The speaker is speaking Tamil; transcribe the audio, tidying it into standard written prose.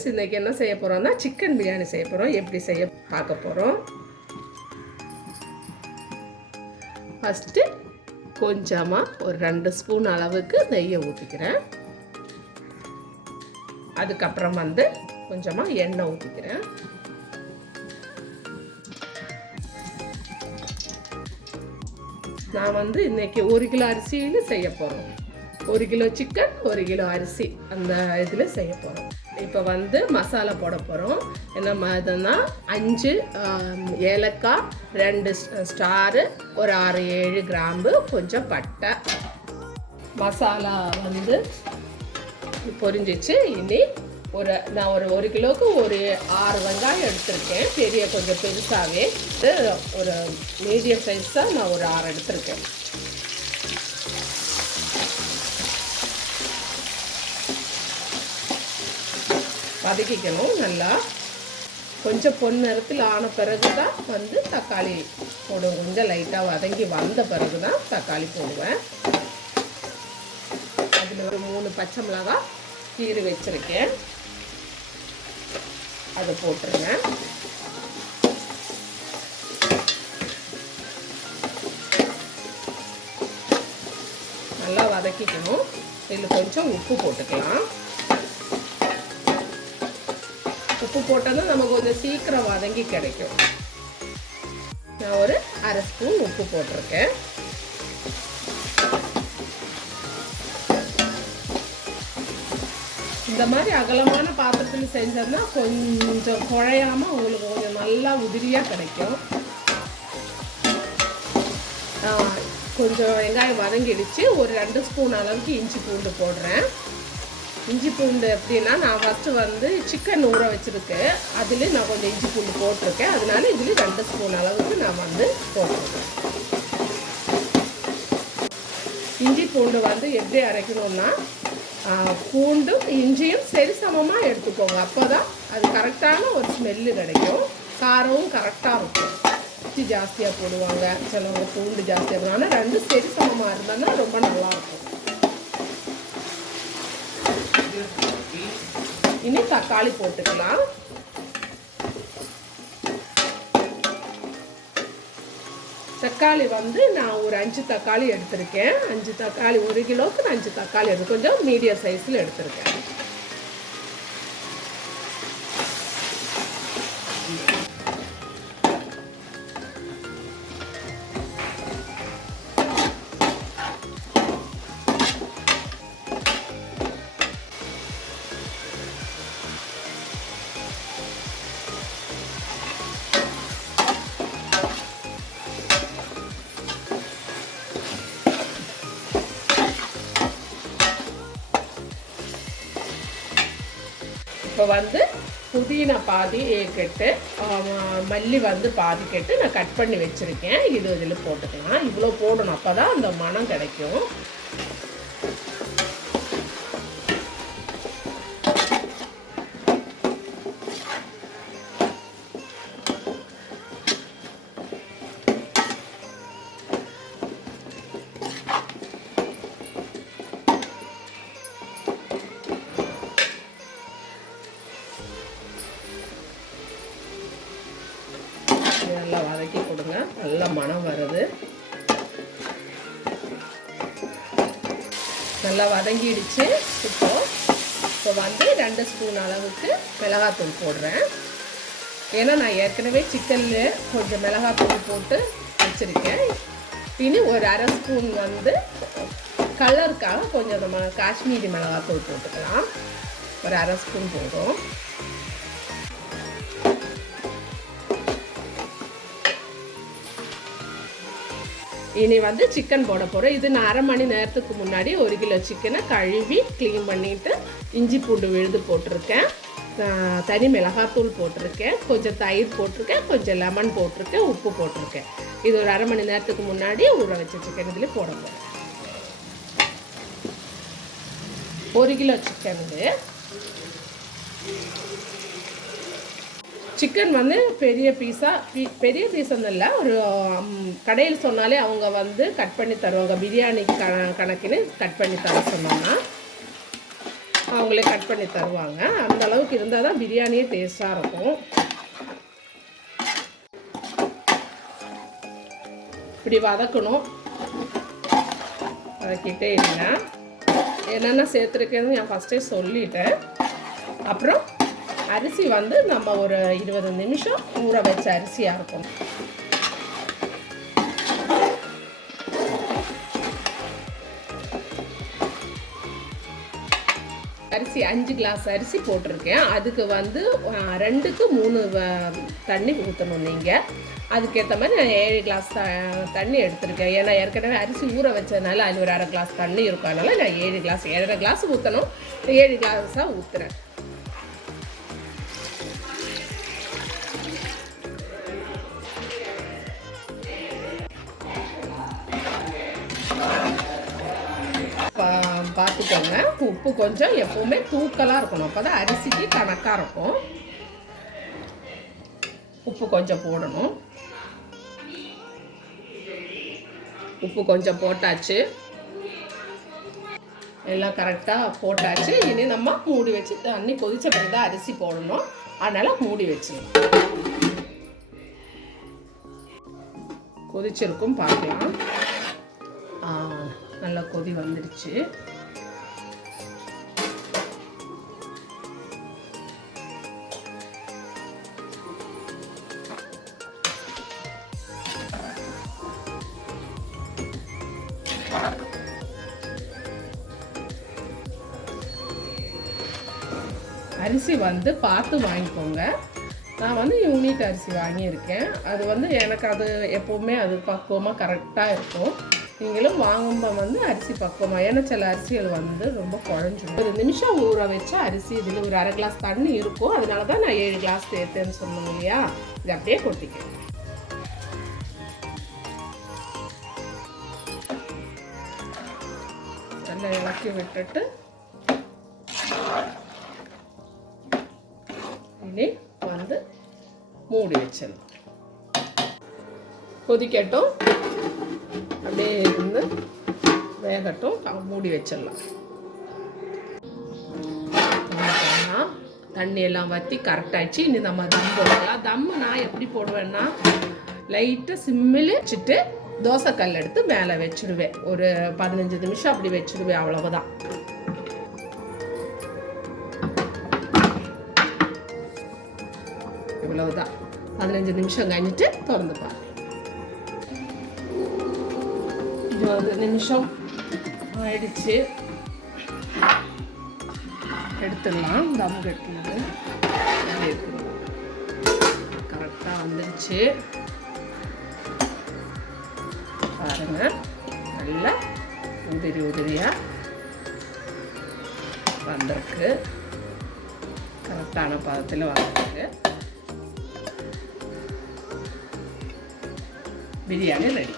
ஃப்ரெண்ட்ஸ், இன்றைக்கி என்ன செய்ய போகிறோம்னா சிக்கன் பிரியாணி செய்ய போகிறோம். எப்படி செய்ய பார்க்க போகிறோம். ஃபஸ்ட்டு கொஞ்சமாக ஒரு 2 ஸ்பூன் அளவுக்கு நெய்யை ஊற்றிக்கிறேன். அதுக்கப்புறம் கொஞ்சமாக எண்ணெய் ஊற்றிக்கிறேன். நான் இன்றைக்கி 1 கிலோ அரிசியில் செய்ய போகிறோம். 1 கிலோ சிக்கன், 1 கிலோ அரிசி, அந்த இதில் செய்ய போகிறோம். இப்போ மசாலா போட போகிறோம். என்ன இதுன்னா 5 ஏலக்காய், 2 ஸ்டாரு, ஒரு 6-7 கிராம்பு, கொஞ்சம் பட்டை. மசாலா பொரிஞ்சிச்சு. இனி நான் ஒரு கிலோவுக்கு ஒரு 6 வெங்காயம் எடுத்திருக்கேன். கொஞ்சம் பெருசாகவே ஒரு மீடியம் சைஸாக நான் ஒரு 6 எடுத்திருக்கேன். வதக்கிக்கணும். நல்லா கொஞ்சம் பொன்னிறத்தில் ஆன பிறகு தான் தக்காளி போடுவேன். கொஞ்சம் லைட்டாக வதங்கி வந்த பிறகு தான் தக்காளி போடுவேன். அதில் ஒரு 3 பச்சை மிளகாய் கீறி வச்சுருக்கேன், அதை போட்டுருங்க. நல்லா வதக்கிக்கணும். இதில் கொஞ்சம் உப்பு போட்டுக்கலாம். உப்பு போட்டோன்னா நமக்கு கொஞ்சம் சீக்கிரம் வதங்கி கிடைக்கும். நான் ஒரு 1/2 ஸ்பூன் உப்பு போட்டிருக்கேன். இந்த மாதிரி அகலமான பாத்திரத்தில் செஞ்சோம்னா கொஞ்சம் குழையாமல் உங்களுக்கு கொஞ்சம் நல்லா உதிரியாக கிடைக்கும். கொஞ்சம் வெங்காயம் வதங்கிடுச்சு. ஒரு 2 ஸ்பூன் அளவுக்கு இஞ்சி பூண்டு போடுறேன். இஞ்சி பூண்டு எப்படின்னா, நான் ஃபஸ்ட்டு சிக்கன் ஊற வச்சுருக்கேன். அதுலேயும் நான் கொஞ்சம் இஞ்சி பூண்டு போட்டிருக்கேன். அதனால இதுலேயும் 2 ஸ்பூன் அளவுக்கு நான் போட்டிருக்கேன். இஞ்சி பூண்டு எப்படி அரைக்கணும்னா, பூண்டும் இஞ்சியும் சரி சமமாக எடுத்துக்கோங்க. அப்போ தான் அது கரெக்டான ஒரு ஸ்மெல்லு கிடைக்கும். காரமும் கரெக்டாக இருக்கும். இஞ்சி ஜாஸ்தியாக போடுவாங்க சிலவங்க, பூண்டு ஜாஸ்தியாக போடுவாங்க. ஆனால் 2 சரி சமமாக இருந்தாங்கன்னா ரொம்ப நல்லாயிருக்கும். இனி தக்காளி போட்டுக்கலாம். தக்காளி நான் ஒரு 5 தக்காளி எடுத்திருக்கேன். 5 தக்காளி, 1 கிலோவுக்கு நான் 5 தக்காளி கொஞ்சம் மீடியம் சைஸில் எடுத்திருக்கேன். இப்போ புதினா பாதி கட்டு, மல்லி பாதி கட்டு நான் கட் பண்ணி வச்சுருக்கேன். இதில் போட்டுக்கலாம். இவ்வளோ போடணும், அப்போ தான் அந்த மனம் கிடைக்கும். நல்லா வதக்கி கொடுங்க. நல்லா மணம் வருது. நல்லா வதங்கிடுச்சு. இப்போ 2 ஸ்பூன் அளவுக்கு மிளகாத்தூள் போடுறேன். ஏன்னா நான் ஏற்கனவே சிக்கனில் கொஞ்சம் மிளகாத்தூள் போட்டு வச்சுருக்கேன். இனி ஒரு 1/2 ஸ்பூன் கலருக்காக கொஞ்சம் நம்ம காஷ்மீரி மிளகாத்தூள் போட்டுக்கலாம். ஒரு 1/2 ஸ்பூன் போதும். இனி சிக்கன் போட போகிறோம். இது நான் 1/2 மணி நேரத்துக்கு முன்னாடி 1 கிலோ சிக்கனை கழுவி க்ளீன் பண்ணிவிட்டு இஞ்சி பூண்டு விழுது போட்டிருக்கேன். தனி மிளகாத்தூள் போட்டிருக்கேன். கொஞ்சம் தயிர் போட்டிருக்கேன். கொஞ்சம் லெமன் போட்டிருக்கேன். உப்பு போட்டிருக்கேன். இது ஒரு 1/2 மணி நேரத்துக்கு முன்னாடி ஊற வச்ச சிக்கன் இதில் போட போகிறேன். 1 கிலோ சிக்கனுக்கு சிக்கன் பெரிய பீஸாக இல்லை. ஒரு கடையில் சொன்னாலே அவங்க கட் பண்ணி தருவாங்க. பிரியாணி கணக்குன்னு கட் பண்ணி தர சொன்னோம்னா அவங்களே கட் பண்ணி தருவாங்க. அந்த அளவுக்கு இருந்தால் தான் பிரியாணியே டேஸ்ட்டாக இருக்கும். இப்படி வதக்கணும். வதக்கிட்டே இருங்க. என்னென்ன சேர்த்துருக்கேன்னு நான் ஃபஸ்ட்டே சொல்லிட்டேன். அப்புறம் அரிசி வந்து நம்ம ஒரு 20 நிமிஷம் ஊற வச்ச அரிசியாக இருக்கும். அரிசி 5 கிளாஸ் அரிசி போட்டிருக்கேன். அதுக்கு வந்து 2க்கு 3 தண்ணி ஊற்றணும். நீங்கள் அதுக்கேற்ற மாதிரி நான் 7 கிளாஸ் தண்ணி எடுத்திருக்கேன். ஏன்னா ஏற்கனவே அரிசி ஊற வச்சதுனால அதில் ஒரு 1/2 கிளாஸ் தண்ணி இருக்கும். அதனால் நான் 7 கிளாஸ் 7.5 கிளாஸ் ஊற்றணும். 7 கிளாஸாக ஊற்றுறேன். பார்த்துக்கோங்க. உப்பு கொஞ்சம் எப்பவுமே தூக்கலாக இருக்கணும். அப்போ தான் அரிசிக்கு கணக்காக இருக்கும். உப்பு கொஞ்சம் போடணும். உப்பு கொஞ்சம் போட்டாச்சு. எல்லாம் கரெக்டாக போட்டாச்சு. இனி நம்ம மூடி வச்சு தண்ணி கொதிச்ச பிறகு தான் அரிசி போடணும். அதனால் மூடி வச்சிடணும். கொதிச்சிருக்கும், பார்க்கலாம். நல்லா கொதி வந்துடுச்சு. அரிசி வந்து பார்த்து வாங்கிக்கோங்க. நான் வந்து யூனிட் அரிசி வாங்கியிருக்கேன். அது வந்து எனக்கு அது எப்போவுமே அது பக்குவமாக கரெக்டாக இருக்கும். நீங்களும் வாங்கும்போது வந்து அரிசி பக்குவமாக, ஏன்னா சில அரிசிகள் வந்து ரொம்ப குழஞ்சிடும். 1 நிமிஷம் ஊற வச்ச அரிசி இதில் ஒரு 1/2 கிளாஸ் தண்ணி இருக்கும். அதனால தான் நான் 7 கிளாஸ் சேர்த்தேன்னு சொன்னேன் இல்லையா. இது அப்படியே கொட்டிக்கிறேன். நல்லா இலக்கி விட்டுட்டு இனி வந்து மூடி வச்சிடலாம். கொதிக்கட்டும், அப்படியே இருந்து வேகட்டும். மூடி வச்சிடலாம். தண்ணி எல்லாம் வற்றி கரெக்டாகிடுச்சு. இனி நம்ம தம் போடலாம். தம்மு நான் எப்படி போடுவேன்னா, லைட்டாக சிம்மில் வச்சுட்டு தோசைக்கல் எடுத்து மேலே வச்சுடுவேன். ஒரு 15 நிமிஷம் அப்படி வச்சுடுவேன். அவ்வளவுதான். இவ்வளவுதான். 15 நிமிஷம் கழிஞ்சிட்டு திறந்து பாருங்க. 20 நிமிஷம் ஆயிடுச்சு. எடுத்துடலாம். தம் கட்டினது கரெக்டாக வந்துடுச்சு. பாருங்க, நல்லா உதிரி உதிரியாக வந்திருக்கு. கரெக்டான பதத்தில் வந்திருக்கு. பிரியாணி ரெடி.